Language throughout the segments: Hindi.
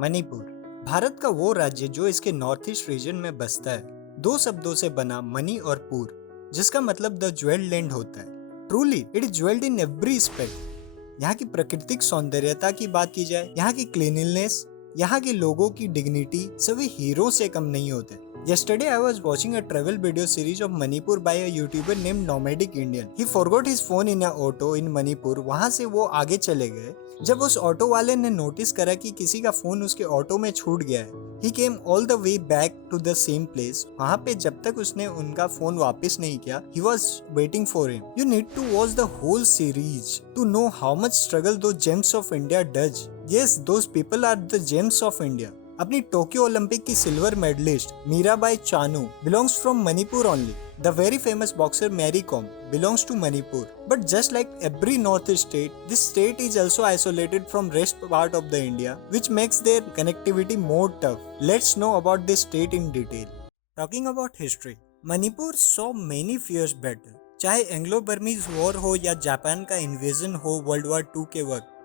मणिपुर भारत का वो राज्य जो इसके नॉर्थ ईस्ट रीजन में बसता है। दो शब्दों से बना मणि और पुर, जिसका मतलब द ज्वेल्ड लैंड होता है। Truly it is jewelled in every aspect. यहाँ की प्राकृतिक सौंदर्यता की बात की जाए, यहाँ की क्लीनलीनेस, यहाँ के लोगों की डिग्निटी सभी हीरो से कम नहीं होते। Yesterday I was watching a travel video series of Manipur by a YouTuber named Nomadic Indian. He forgot his phone in a auto in Manipur. वहाँ से वो आगे चले गए। जब उस ऑटो वाले ने नोटिस करा कि किसी का फोन उसके ऑटो में छूट गया है, He came all the way back to the same place. वहाँ पे जब तक उसने उनका फोन वापस नहीं किया, he was waiting for him. You need to watch the whole series to know how much struggle those gems of India does. Yes, those people are the gems of India. अपनी टोक्यो ओलंपिक की silver medallist Mirabai Chanu belongs from Manipur only. The very famous boxer Mary Kom belongs to Manipur. But just like every north east state, this state is also isolated from rest part of the India, which makes their connectivity more tough. Let's know about this state in detail. Talking about history, Manipur saw many fierce battles. चाहे एंग्लो बर्मीज वॉर हो या जापान का इन्वेजन हो वर्ल्ड वॉर 2 के वक्त।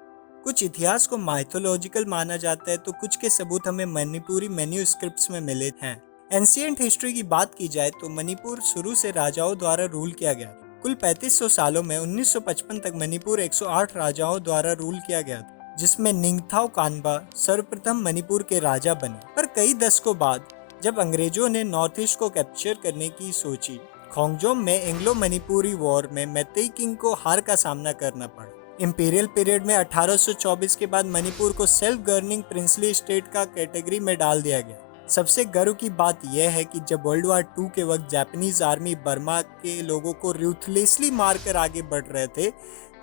कुछ इतिहास को माइथोलॉजिकल माना जाता है तो कुछ के सबूत हमें मणिपुरी मैन्यूस्क्रिप्ट्स में मिले हैं। एंशिएंट हिस्ट्री की बात की जाए तो मणिपुर शुरू से राजाओं द्वारा रूल किया गया। कुल 3500 सालों में 1955 तक मणिपुर 108 राजाओं द्वारा रूल किया गया था, जिसमें निंगथाओ कानबा सर्वप्रथम मणिपुर के राजा बने। पर कई दशकों बाद जब अंग्रेजों ने नॉर्थ ईस्ट को कैप्चर करने की सोची, खोंगजोम में एंग्लो मणिपुरी वॉर में मैतेई किंग को हार का सामना करना पड़ा। इंपीरियल पीरियड में 1824 के बाद मणिपुर को सेल्फ गवर्निंग प्रिंसली स्टेट का कैटेगरी में डाल दिया गया। सबसे गर्व की बात यह है कि जब वर्ल्ड वॉर 2 के वक्त जापानीज आर्मी बर्मा के लोगों को रूथलेसली मारकर आगे बढ़ रहे थे,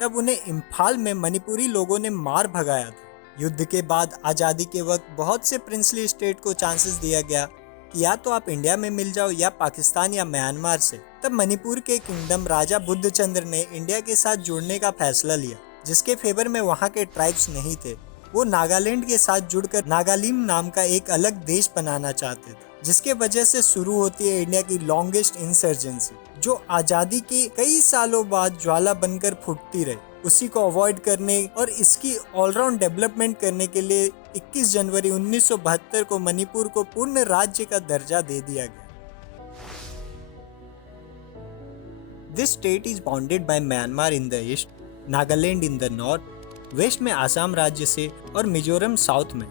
तब उन्हें इम्फाल में मणिपुरी लोगों ने मार भगाया था। युद्ध के बाद आज़ादी के वक्त बहुत से प्रिंसली स्टेट को चांसेस दिया गया कि या तो आप इंडिया में मिल जाओ या पाकिस्तान या म्यांमार से। तब मणिपुर के किंगडम राजा बुद्धचंद्र ने इंडिया के साथ जुड़ने का फैसला लिया, जिसके फेवर में वहाँ के ट्राइब्स नहीं थे। वो नागालैंड के साथ जुड़कर नागालिम नाम का एक अलग देश बनाना चाहते थे, जिसके वजह से शुरू होती है इंडिया की लॉन्गेस्ट इंसर्जेंसी, जो आज़ादी के कई सालों बाद ज्वाला बनकर फूटती रही। उसी को अवॉइड करने और इसकी ऑलराउंड डेवलपमेंट करने के लिए 21 जनवरी 1972 को मणिपुर को पूर्ण राज्य का दर्जा दे दिया गया। This state is bounded by Myanmar in the east, Nagaland in the north, west में आसाम राज्य से और मिजोरम साउथ में।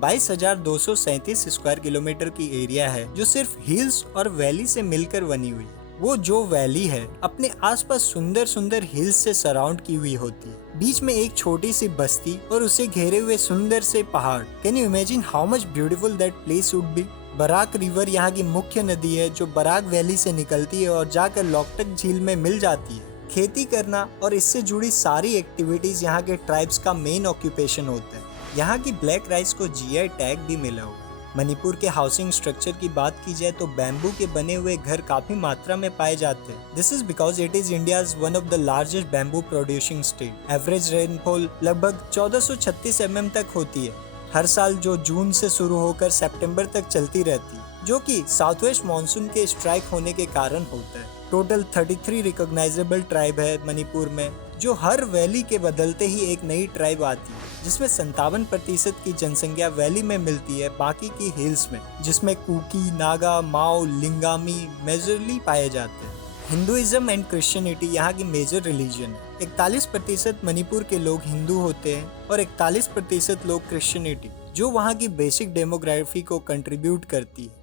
22,237 स्क्वायर किलोमीटर की एरिया है जो सिर्फ हिल्स और वैली से मिलकर बनी हुई है। वो जो वैली है अपने आसपास सुंदर सुंदर हिल्स से सराउंड की हुई होती है। बीच में एक छोटी सी बस्ती और उसे घेरे हुए सुंदर से पहाड़। Can you imagine how much beautiful that place would be. Barak river यहाँ की मुख्य नदी है जो बराक वैली से निकलती है और जाकर लोकटक झील में मिल जाती है। खेती करना और इससे जुड़ी सारी एक्टिविटीज यहाँ के ट्राइब्स का मेन ऑक्यूपेशन होता है। यहाँ की ब्लैक राइस को जीआई टैग भी मिला हुआ है। मणिपुर के हाउसिंग स्ट्रक्चर की बात की जाए तो बैम्बू के बने हुए घर काफी मात्रा में पाए जाते हैं। This is because it is India's one of the largest bamboo producing state. Average rainfall लगभग 1436 mm तक होती है हर साल, जो जून से शुरू होकर सितंबर तक चलती रहती है, जो कि साउथ वेस्ट मानसून के स्ट्राइक होने के कारण होता है। टोटल 33 रिकॉग्नाइजेबल ट्राइब है मणिपुर में, जो हर वैली के बदलते ही एक नई ट्राइब आती है, जिसमें 57% की जनसंख्या वैली में मिलती है, बाकी की हिल्स में, जिसमें कुकी, नागा, माओ, लिंगामी मेजरली पाए जाते हैं। हिंदुइज्म एंड क्रिश्चियनिटी यहाँ की मेजर रिलीजन है। 41% मणिपुर के लोग हिंदू होते हैं और 41% लोग क्रिश्चियनिटी, जो वहाँ की बेसिक डेमोग्राफी को कंट्रीब्यूट करती है।